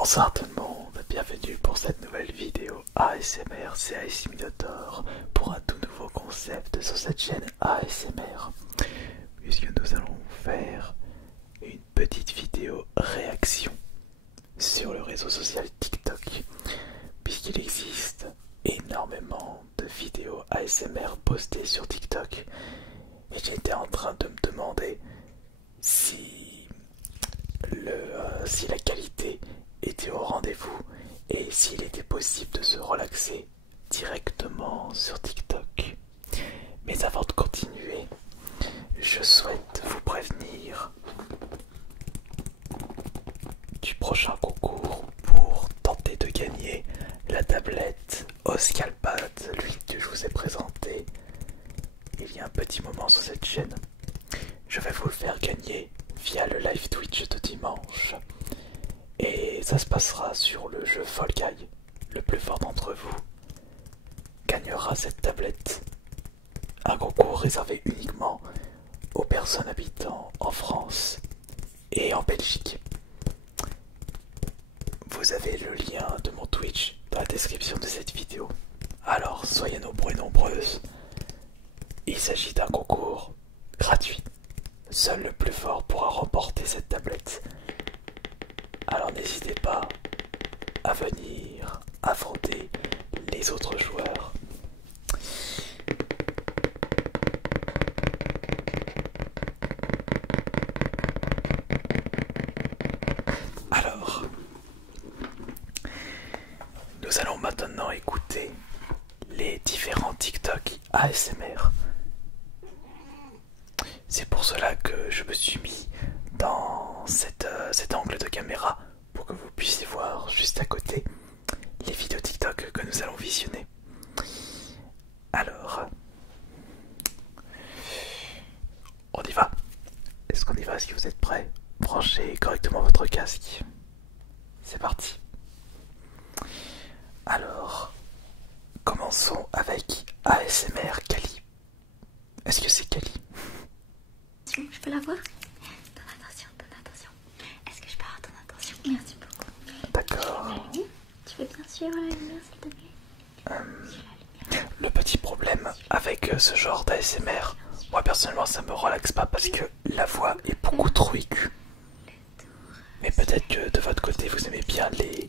Bonsoir tout le monde, bienvenue pour cette nouvelle vidéo ASMR, c'est AS Minotaur pour un tout nouveau concept sur cette chaîne ASMR. Puisque nous allons faire une petite vidéo réaction sur le réseau social TikTok. Puisqu'il existe énormément de vidéos ASMR postées sur TikTok. Et j'étais en train de me demander si la qualité était au rendez-vous et s'il était possible de se relaxer directement sur TikTok. Mais avant de continuer, je souhaite vous prévenir du prochain concours pour tenter de gagner la tablette Oscalpad, lui que je vous ai présenté il y a un petit moment sur cette chaîne. Je vais vous le faire gagner via le live Twitch de dimanche. Et ça se passera sur le jeu Fall Guy. Le plus fort d'entre vous gagnera cette tablette. Un concours réservé uniquement aux personnes habitant en France et en Belgique. Vous avez le lien de mon Twitch dans la description de cette vidéo. Alors soyez nombreux et nombreuses. Il s'agit d'un concours gratuit. Seul le plus fort pourra remporter cette tablette. Alors n'hésitez pas à venir affronter les autres joueurs. Alors, nous allons maintenant écouter les différents TikTok ASMR. C'est pour cela que je me suis mis dans cet angle de caméra pour que vous puissiez voir juste à côté les vidéos TikTok que nous allons visionner. Alors, on y va. Est-ce qu'on y va? Si vous êtes prêts, branchez correctement votre casque. C'est parti. Alors, commençons avec ASMR Kali. Est-ce que c'est Kali? Je peux la voir? Donne attention, donne attention. Est-ce que je peux avoir ton attention? Merci beaucoup. D'accord. Tu veux bien suivre la lumière s'il te plaît? Le petit problème avec ce genre d'ASMR, moi personnellement ça me relaxe pas parce que la voix est beaucoup trop aiguë. Mais peut-être que de votre côté vous aimez bien les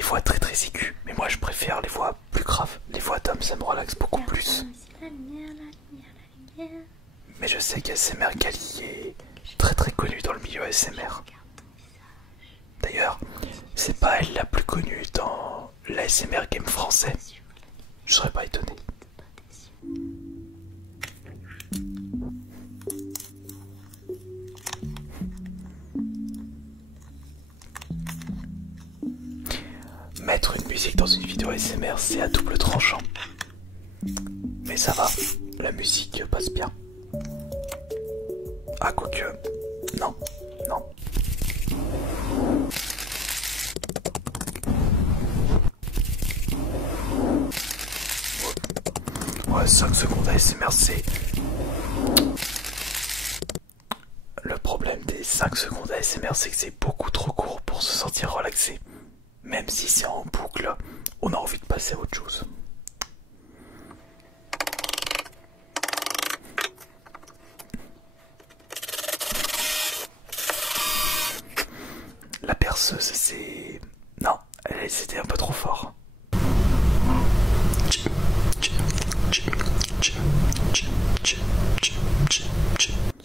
voix très très aiguës. Mais moi je préfère les voix plus graves. Les voix d'hommes ça me relaxe beaucoup plus. La lumière, la lumière, la lumière. Mais je sais qu'ASMR Kali est très très connue dans le milieu ASMR. D'ailleurs, c'est pas elle la plus connue dans l'ASMR game français. Je serais pas étonné. Mettre une musique dans une vidéo ASMR, c'est à double tranchant. Mais ça va, la musique passe bien. Ah, quoique... Non, non. Ouais, 5 secondes ASMR, c'est... Le problème des 5 secondes ASMR, c'est que c'est beaucoup trop court pour se sentir relaxé. Même si c'est en boucle, on a envie de passer à autre chose. La perceuse, c'est... Non, c'était un peu trop fort.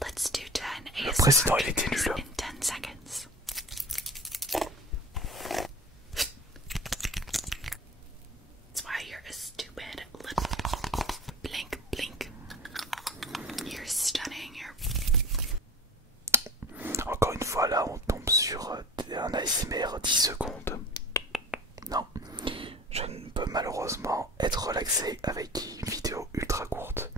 Let's do 10 Le précédent, il était nul. in 10 seconds. That's why you're a stupid little blink blink. You're stunning. Encore une fois, là, on tombe sur un ASMR 10 secondes. Non, je ne peux malheureusement être relaxé avec une vidéo ultra courte.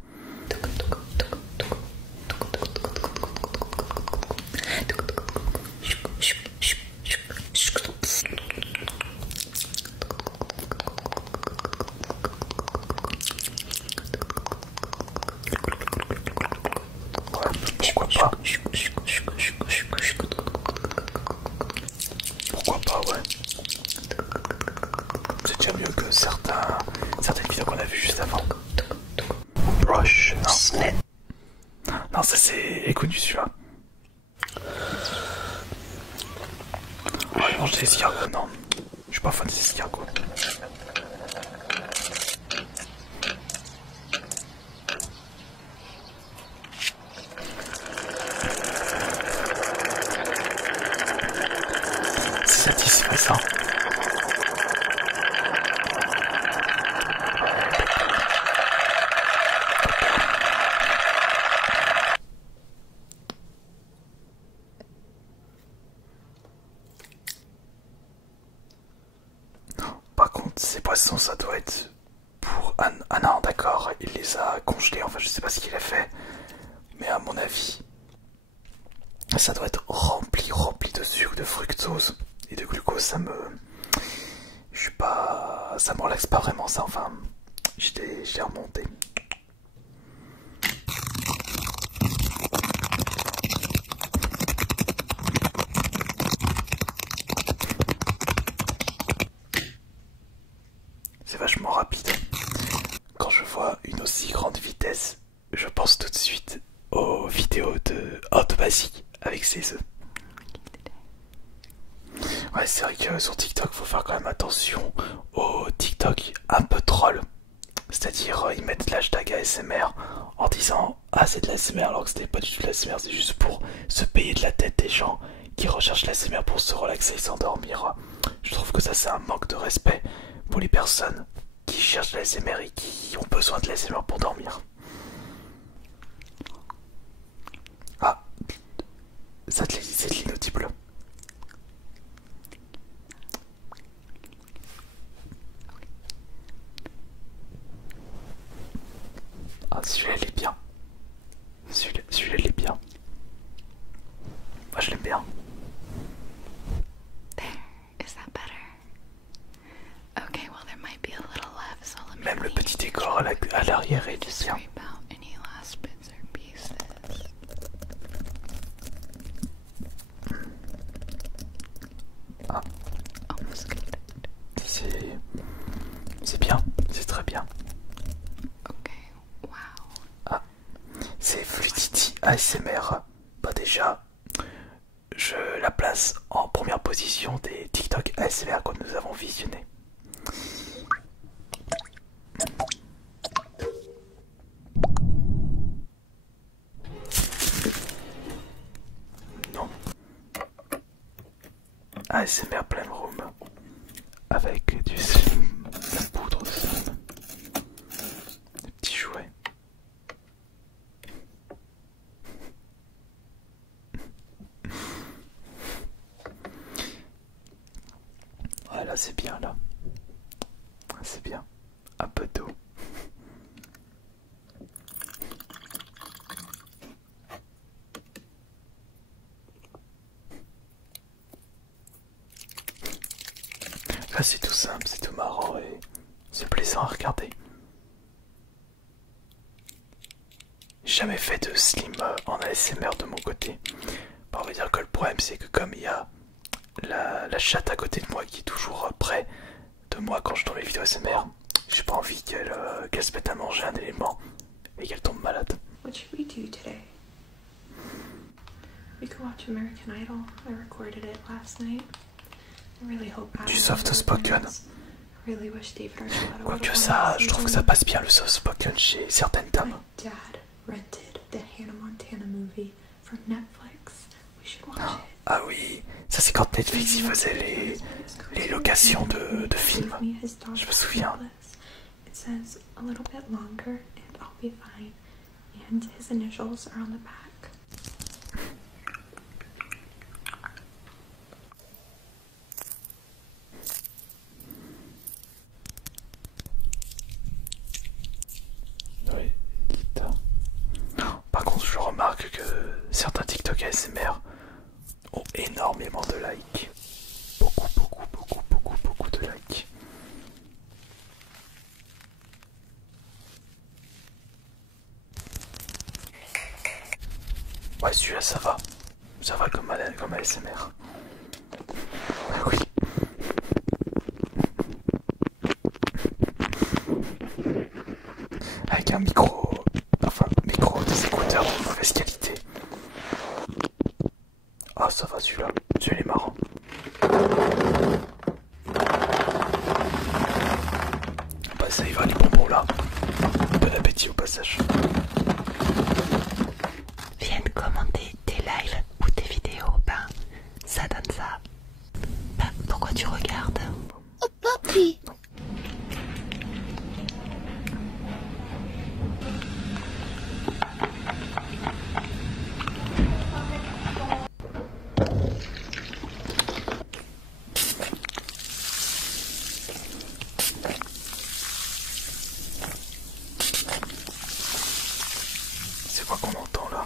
Pourquoi pas? Pourquoi pas, ouais. certaines vidéos qu'on a vues juste avant. Brush, non. Non, ça c'est connu celui-là. On va manger des escargots, non. Je suis pas fan des escargots. C'est satisfaisant. Par contre, ces poissons, ça doit être pour... Ah non, d'accord, il les a congelés, enfin je sais pas ce qu'il a fait. Mais à mon avis, ça doit être rempli de sucre, de fructose et de glucose. Ça me... Je suis pas... Ça me relaxe pas vraiment ça, enfin... Je l'ai remonté. C'est vachement rapide. Quand je vois une aussi grande vitesse, je pense tout de suite aux vidéos de Hot Basic avec ses œufs. Ouais, c'est vrai que sur TikTok, faut faire quand même attention aux TikTok un peu troll. C'est-à-dire, ils mettent l'hashtag ASMR en disant ah, c'est de l'ASMR, alors que c'était pas du tout de l'ASMR, c'est juste pour se payer de la tête des gens qui recherchent l'ASMR pour se relaxer et s'endormir. Je trouve que ça, c'est un manque de respect pour les personnes qui cherchent l'ASMR et qui ont besoin de l'ASMR pour dormir. Ah, c'est de l'inaudible. Ah, celui-là il est bien. Celui-là il est bien. Moi je l'aime bien. There, is that better? Okay, well there might be a little left, so let me Même le petit décor à l'arrière est bien. scrape out any last bits or pieces. Ah, Almost good. c'est bien, c'est très bien. Okay, wow. Ah, c'est Fluidity ASMR. Bah déjà, je la place en première position des TikTok ASMR que nous avons visionnés. Non. ASMR Playroom avec du slim, de la poudre de slim, des petits jouets. Ouais, là c'est bien là. C'est bien. Un peu d'eau. Là c'est tout simple, c'est tout marrant et c'est plaisant à regarder. J'ai jamais fait de slim en ASMR de mon côté. Bah, on va dire que le problème c'est que comme il y a la chatte à côté de moi qui est toujours près de moi quand je tourne les vidéos ASMR, j'ai pas envie qu'elle se mette à manger un élément et qu'elle tombe malade. What should we do today? We could watch American Idol. I recorded it last night. I really hope Du soft spoken. I really wish David Archuleta would Quoique have ça, won je this trouve que ça season. passe bien le soft spoken chez certaines dames. My dad rented the Hannah Montana movie from Netflix. We should watch it. Ah oui, ça c'est quand Netflix il faisait les locations de films. Je me souviens. It says a little bit longer and I'll be fine. And his initials are on the back. Oui, guitare. Par contre, je remarque que certains TikTok ASMR ont énormément de likes. Beaucoup de likes. Ouais, celui-là ça va. Ça va comme ASMR. Oui. appétit au passage. Viens commenter tes lives ou tes vidéos, ben ça donne ça. Ben, pourquoi tu regardes? Oh papi. C'est quoi qu'on entend là?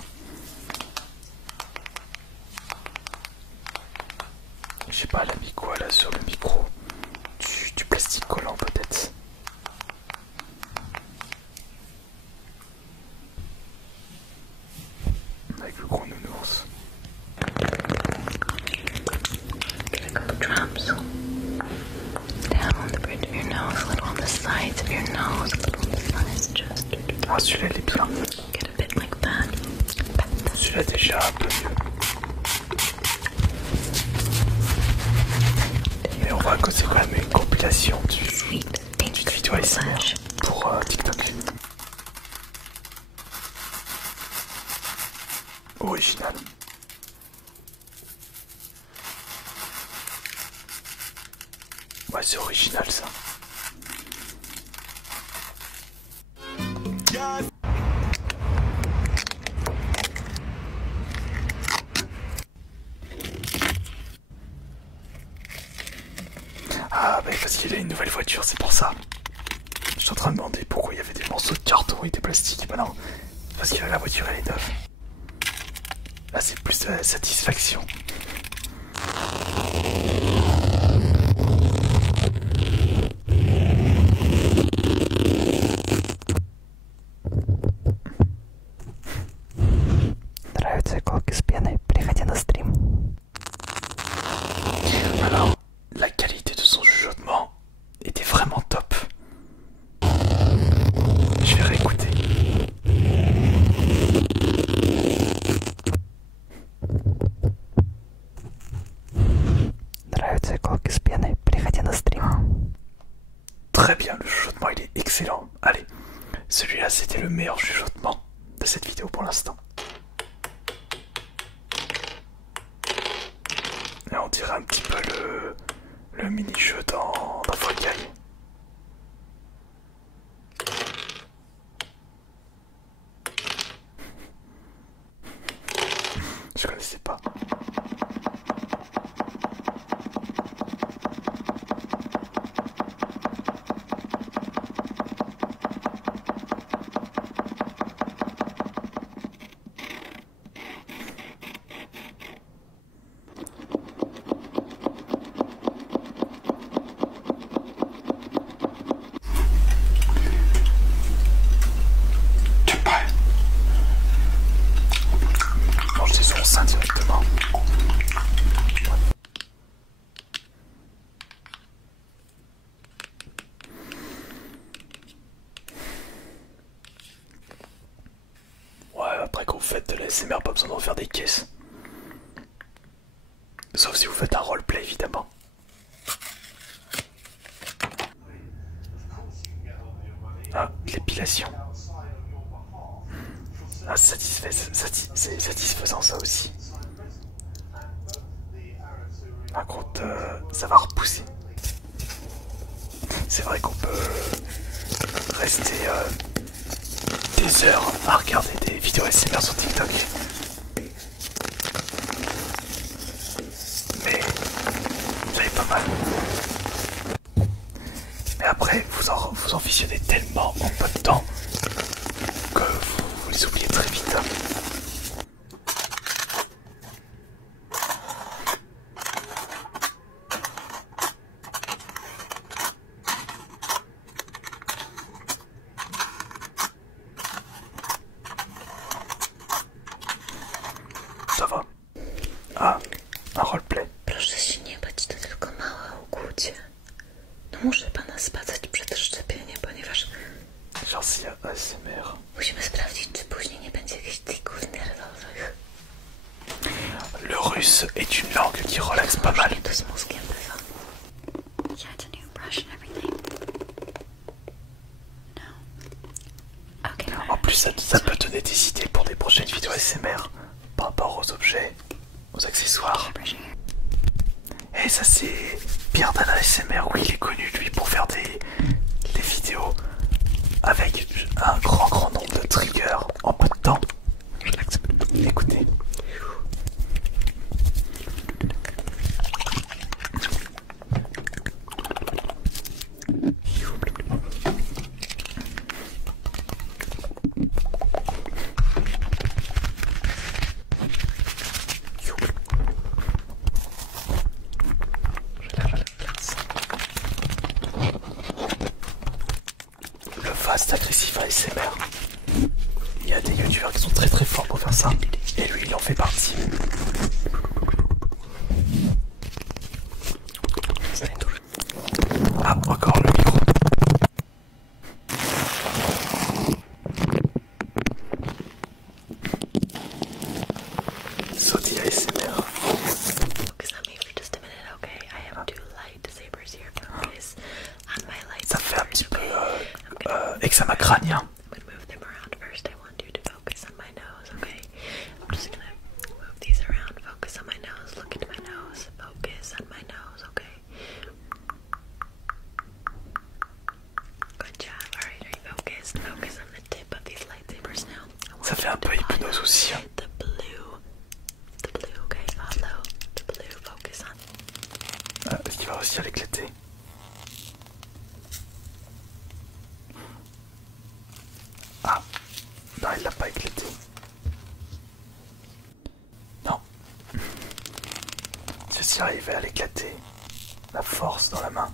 Je sais pas, elle a mis quoi là sur le micro? Du plastique collant peut-être. Avec le gros nounours. Drops down on the bridge of your nose, a little on the sides of your nose, a little on the sides, just Ah, celui-là il est bien. get a bit like that. Celui-là déjà un peu mieux. Mais on va causer quand même une compilation d'une vidéo ASMR pour TikTok. Original. Ouais, c'est original ça. Ah bah parce qu'il a une nouvelle voiture, c'est pour ça. Je suis en train de demander pourquoi il y avait des morceaux de carton et des plastiques. Bah non, parce que la voiture elle est neuve. Là c'est plus de la satisfaction. Нравятся иголки с пеной? Приходи на стрим. Alors, la qualité de son chuchotement était vraiment top. Je vais réécouter. Нравятся иголки с пеной? Приходи на стрим. Très bien, le chuchotement il est excellent. Allez, celui-là c'était le meilleur chuchotement de cette vidéo pour l'instant. Et on dirait un petit peu le mini-jeu dans Fall Guy. Je connaissais pas. Tu parles. Mange des oursins directement. Ouais, après quand vous faites de l'ASMR, pas besoin d'en faire des caisses. Sauf si vous faites un roleplay évidemment. Ah, l'épilation. Ah, c'est satisfaisant ça aussi. Par contre, ça va repousser. C'est vrai qu'on peut rester des heures à regarder des vidéos ASMR sur TikTok. Mais ça est pas mal. Mais après, vous en visionnez tellement en peu de temps que vous les oubliez très vite. Ça va. Ah, un roleplay. Proszę się nie bać, to tylko małe ukłucie. No muszę pana zbadać przed szczepieniem, ponieważ Genre ASMR. musimy sprawdzić, czy później nie będzie jakichś tików nerwowych. Le russe est une langue qui relaxe pas mal. To z mózgiem bywa. Yeah, it's a new brush and everything. No. Okay. ça peut donner des idées pour des prochaines vidéos ASMR par rapport aux objets, aux accessoires. Et ça c'est Pierre Dan ASMR, oui il est connu lui pour faire des vidéos avec un grand nombre de triggers en peu de temps. Écoutez. Le fast agressif ASMR. Il y a des youtubeurs qui sont très forts pour faire ça. Et lui, il en fait partie. Ah, encore le micro. Saudi ASMR. Focus on me for just a minute, okay? I have two light sabers here. Focus on my light Ça fait un petit peu okay? examen crânien. I'm gonna move them around first. I want you to focus on my nose, okay? I'm just gonna move these around. Focus on my nose. Look into my nose. Focus on my nose, okay? Good job. Alright, are you focused? Focus on the tip of these lightsabers now. Ça fait un peu hypnose aussi. Hein. The blue, okay? Follow the blue. Focus on. Est-ce qu'il va réussir à l'éclater? Ah, non, il l'a pas éclaté. Non. Ceci arrivait à l'éclater. La force dans la main.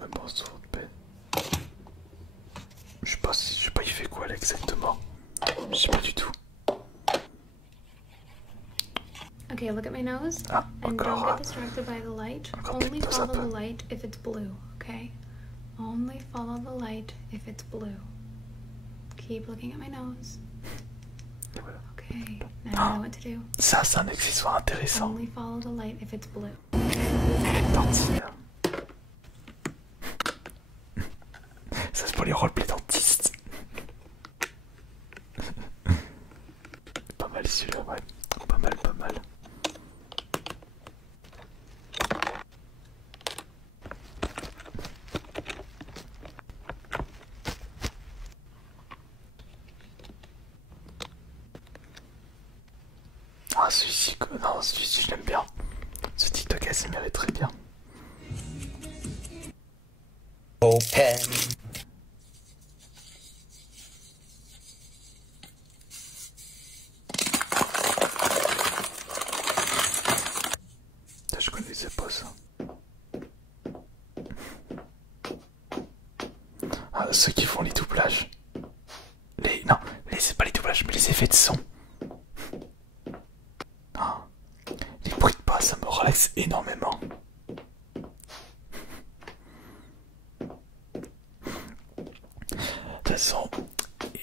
Un morceau de peine. Je sais pas il fait quoi là exactement. Je sais pas du tout. Okay, look at my nose. Ah, And don't encore. get distracted by the light. Encore Only peut-être un follow peu. the light if it's blue, okay? Only follow the light if it's blue. Keep looking at my nose. Et voilà. Okay, now you know what to do. Ça, c'est un accessoire intéressant. Only follow the light if it's blue. Dentière. Ça c'est pour les roleplay dentistes. Pas mal celui-là, ouais. Pas mal. Ah celui-ci, non celui-ci je l'aime bien. Ce TikTok ASMR est très bien. Open. Je connaissais pas ça. Ah, ceux qui font les doublages. C'est pas les doublages, mais les effets de son. Ah, les bruits de pas, ça me relaxe énormément. De toute façon,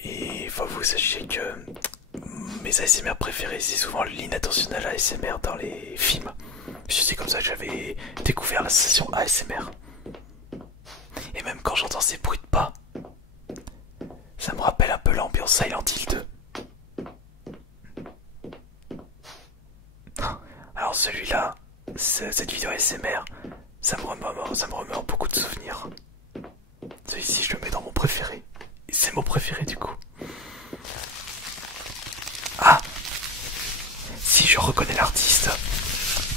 il faut que vous sachiez que mes ASMR préférés, c'est souvent l'inattentionnel ASMR dans les films. C'est comme ça que j'avais découvert la sensation ASMR. Et même quand j'entends ces bruits de pas, ça me rappelle un peu l'ambiance Silent Hill 2. Alors celui-là, cette vidéo ASMR, ça me remémore beaucoup de souvenirs. Celui-ci, je le mets dans mon préféré. Et c'est mon préféré du coup. Ah, si je reconnais l'artiste,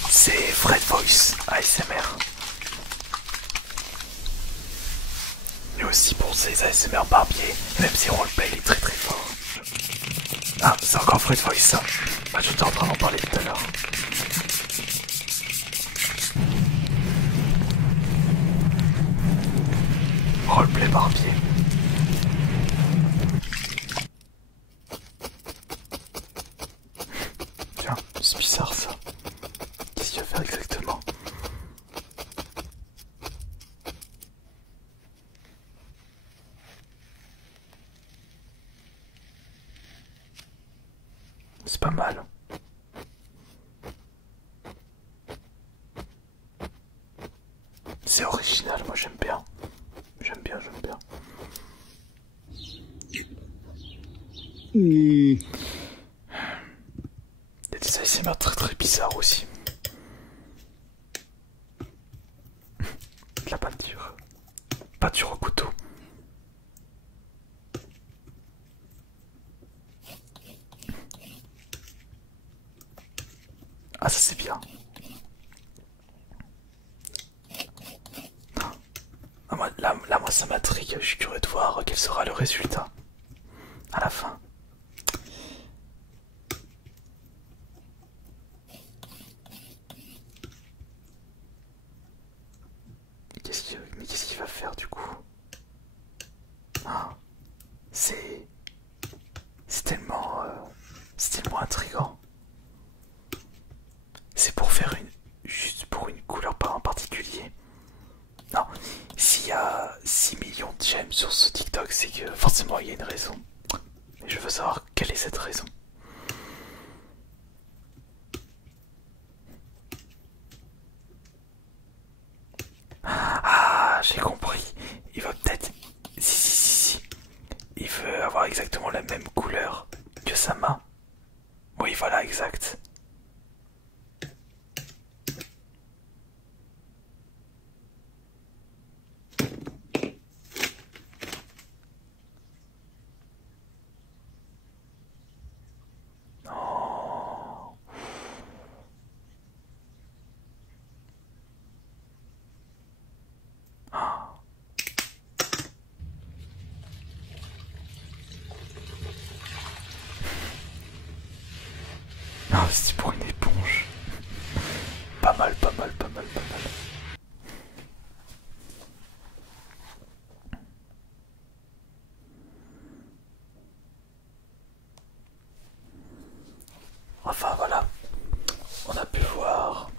c'est Fred Voice ASMR. Mais aussi pour ses ASMR barbiers, même ses roleplays, il est très fort. Ah, c'est encore Fred Voice ça. Bah, j'étais en train d'en parler tout à l'heure. Roleplay barbier. Tiens, c'est bizarre ça. Qu'est-ce qu'il va faire exactement? C'est pas mal. C'est original, moi j'aime bien. J'aime bien, j'aime bien. Il y a des ASMR très très bizarres aussi. De la peinture. Peinture au couteau. Ah ça c'est bien. Ah, moi, là moi ça m'intrigue, je suis curieux de voir quel sera le résultat à la fin. Mais qu'est-ce qu'il va faire du coup? Ah, c'est tellement intriguant. C'est pour faire juste pour une couleur en particulier. Non, s'il y a 6 millions de j'aime sur ce TikTok, c'est que forcément il y a une raison. Et je veux savoir quelle est cette raison. Ah, j'ai compris. Il va peut-être... Si. Il veut avoir exactement la même couleur que sa main. Oui, voilà, exact. Oh. Ah. Ah, c'est pour une éponge. Pas mal. Enfin voilà, on a pu voir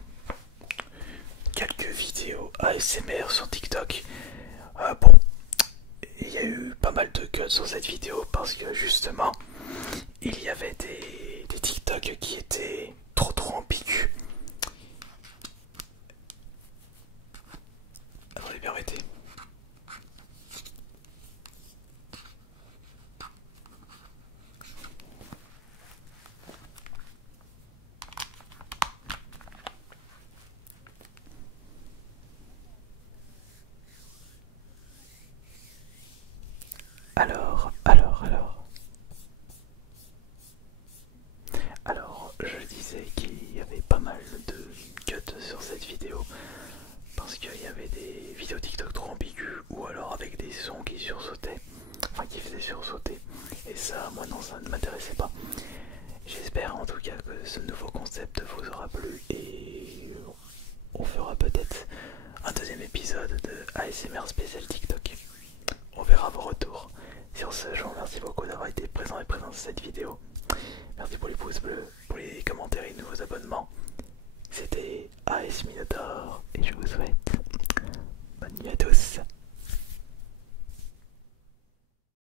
quelques vidéos ASMR sur TikTok. Bon, il y a eu pas mal de cuts sur cette vidéo parce que justement, il y avait des TikTok qui étaient trop ambigus. Attendez, bien arrêté. Alors, je disais qu'il y avait pas mal de cuts sur cette vidéo parce qu'il y avait des vidéos TikTok trop ambiguës ou alors avec des sons qui sursautaient, enfin qui faisaient sursauter. Et ça, moi non, ça ne m'intéressait pas. J'espère en tout cas que ce nouveau concept vous aura plu et on fera peut-être un deuxième épisode de ASMR spécial TikTok. On verra vos retours. Sur ce, je vous remercie beaucoup d'avoir été présent et présente dans cette vidéo. Merci pour les pouces bleus, pour les commentaires et de nouveaux abonnements. C'était AS Minotaur et je vous souhaite